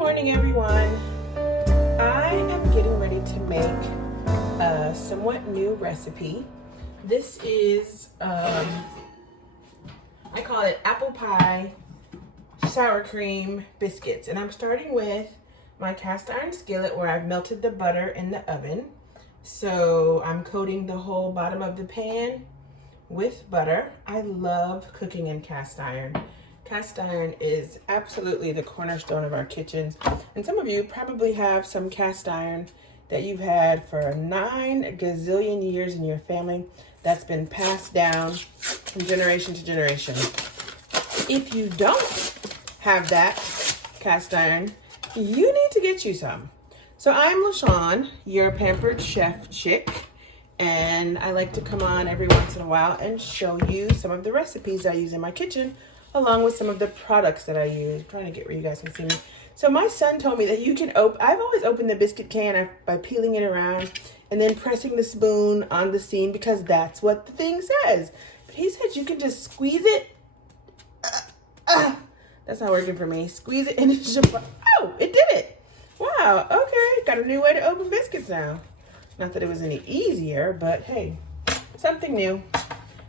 morning, everyone. I am getting ready to make a somewhat new recipe. This is, I call it apple pie sour cream biscuits. And I'm starting with my cast iron skillet where I've melted the butter in the oven. So I'm coating the whole bottom of the pan with butter. I love cooking in cast iron. Cast iron is absolutely the cornerstone of our kitchens. And some of you probably have some cast iron that you've had for 9 gazillion years in your family that's been passed down from generation to generation. If you don't have that cast iron, you need to get you some. So I'm LaShawn, your Pampered Chef Chick, and I like to come on every once in a while and show you some of the recipes I use in my kitchen, along with some of the products that I use. I'm trying to get where you guys can see me. So my son told me that you can I've always opened the biscuit can by peeling it around and then pressing the spoon on the seam because that's what the thing says. But he said you can just squeeze it. That's not working for me. Squeeze it and it should, oh, it did it. Wow, okay, got a new way to open biscuits now. Not that it was any easier, but hey, something new.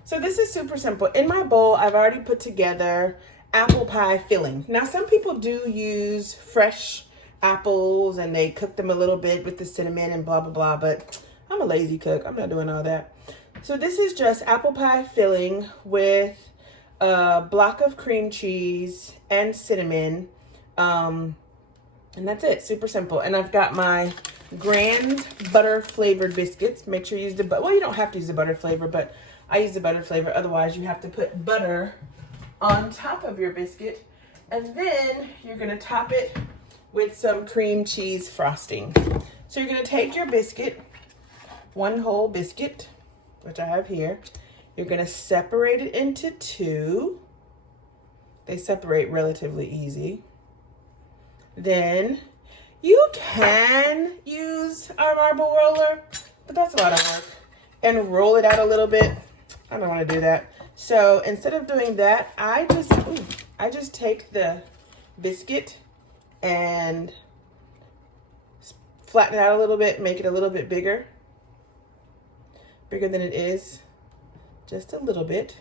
So this is super simple. In my bowl, I've already put together apple pie filling. Now, some people do use fresh apples and they cook them a little bit with the cinnamon and blah, blah, blah, but I'm a lazy cook. I'm not doing all that. So this is just apple pie filling with a block of cream cheese and cinnamon. And that's it, super simple. And I've got my Grand butter flavored biscuits. Make sure you use the butter. Well, you don't have to use the butter flavor, but I use the butter flavor. Otherwise, you have to put butter on top of your biscuit. And then you're gonna top it with some cream cheese frosting. So you're gonna take your biscuit, one whole biscuit, which I have here. You're gonna separate it into 2. They separate relatively easy. Then you can use our marble roller, but that's a lot of work. And roll it out a little bit. I don't want to do that. So instead of doing that, I just take the biscuit and flatten it out a little bit, make it a little bit bigger than it is, just a little bit.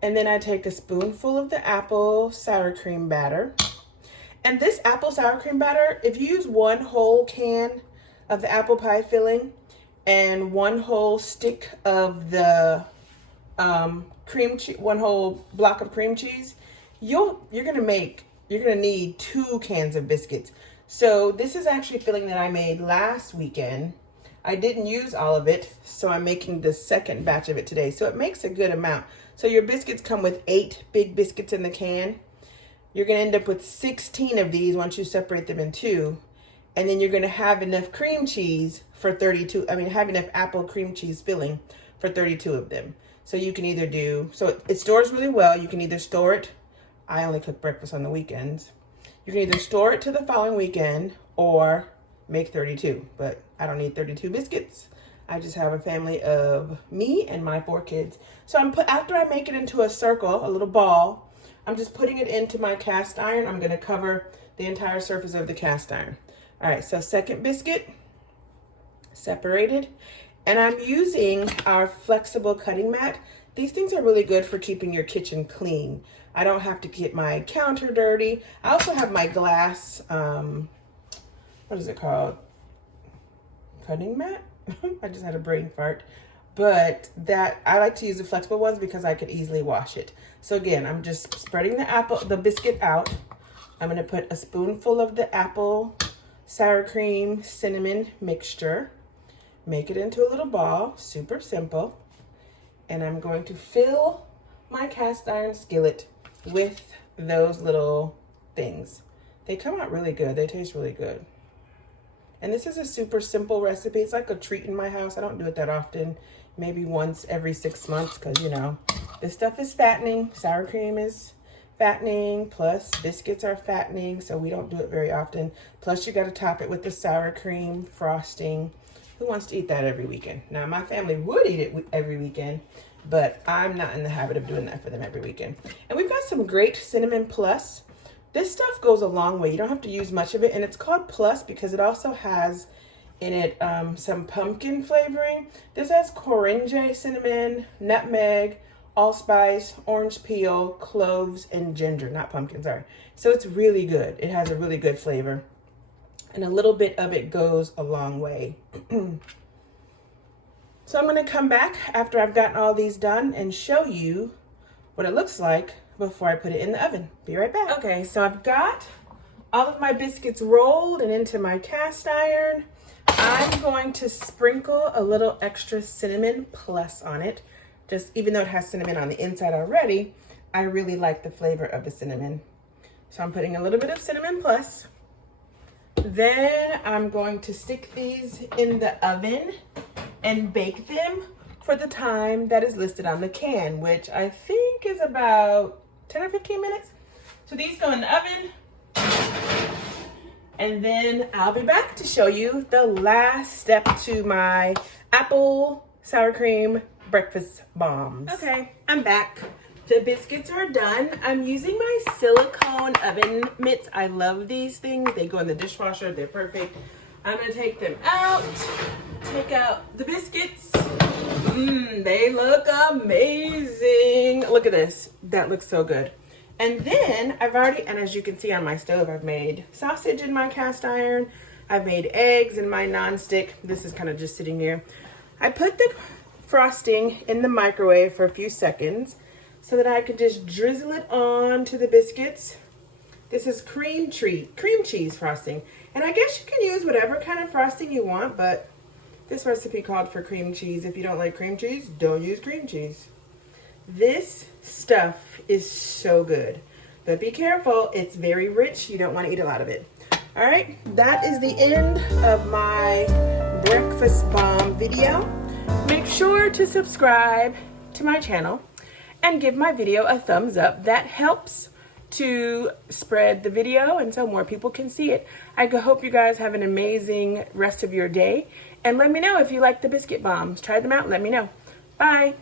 And then I take a spoonful of the apple sour cream batter. And this apple sour cream batter, if you use 1 whole can of the apple pie filling and 1 whole stick of the cream cheese, 1 whole block of cream cheese, you're gonna need 2 cans of biscuits. So this is actually filling that I made last weekend. I didn't use all of it, so I'm making the second batch of it today. So it makes a good amount. So your biscuits come with 8 big biscuits in the can. You're gonna end up with 16 of these once you separate them in 2. And then you're gonna have enough cream cheese for 32, have enough apple cream cheese filling for 32 of them. So you can either do, so it stores really well. You can either store it, I only cook breakfast on the weekends. You can either store it to the following weekend or make 32, but I don't need 32 biscuits. I just have a family of me and my 4 kids. So after I make it into a circle, a little ball, I'm just putting it into my cast iron. I'm gonna cover the entire surface of the cast iron. All right, so second biscuit, separated. And I'm using our flexible cutting mat. These things are really good for keeping your kitchen clean. I don't have to get my counter dirty. I also have my glass, what is it called? Cutting mat? I just had a brain fart. But I like to use the flexible ones because I could easily wash it. So again, I'm just spreading the biscuit out. I'm gonna put a spoonful of the apple sour cream cinnamon mixture. Make it into a little ball, super simple. And I'm going to fill my cast iron skillet with those little things. They come out really good, they taste really good. And this is a super simple recipe. It's like a treat in my house. I don't do it that often. Maybe once every 6 months because, you know, this stuff is fattening. Sour cream is fattening, plus biscuits are fattening, so we don't do it very often. Plus you got to top it with the sour cream frosting. Who wants to eat that every weekend? Now, my family would eat it every weekend, but I'm not in the habit of doing that for them every weekend. And we've got some great Cinnamon Plus. This stuff goes a long way. You don't have to use much of it, and it's called Plus because it also has in it some pumpkin flavoring. This has coriander, cinnamon, nutmeg, allspice, orange peel, cloves, and ginger. Not pumpkin, sorry. So it's really good. It has a really good flavor, and a little bit of it goes a long way. So I'm going to come back after I've gotten all these done and show you what it looks like before I put it in the oven. Be right back. Okay, so I've got all of my biscuits rolled and into my cast iron. I'm going to sprinkle a little extra cinnamon plus on it. Just even though it has cinnamon on the inside already, I really like the flavor of the cinnamon. So I'm putting a little bit of cinnamon plus. Then I'm going to stick these in the oven and bake them for the time that is listed on the can, which I think is about 10 or 15 minutes. So these go in the oven, and then I'll be back to show you the last step to my apple sour cream breakfast bombs. Okay, I'm back. The biscuits are done. I'm using my silicone oven mitts. I love these things. They go in the dishwasher. They're perfect. I'm gonna take them out, take out the biscuits. They look amazing. Look at this. That looks so good. And then and as you can see on my stove, I've made sausage in my cast iron. I've made eggs in my nonstick. This is kind of just sitting here. I put the frosting in the microwave for a few seconds so that I could just drizzle it onto the biscuits. This is cream cheese frosting. And I guess you can use whatever kind of frosting you want, but this recipe called for cream cheese. If you don't like cream cheese, don't use cream cheese. This stuff is so good, but be careful. It's very rich. You don't want to eat a lot of it. All right, that is the end of my breakfast bomb video. Make sure to subscribe to my channel and give my video a thumbs up. That helps to spread the video and so more people can see it. I hope you guys have an amazing rest of your day, and let me know if you like the biscuit bombs. Try them out and let me know. Bye.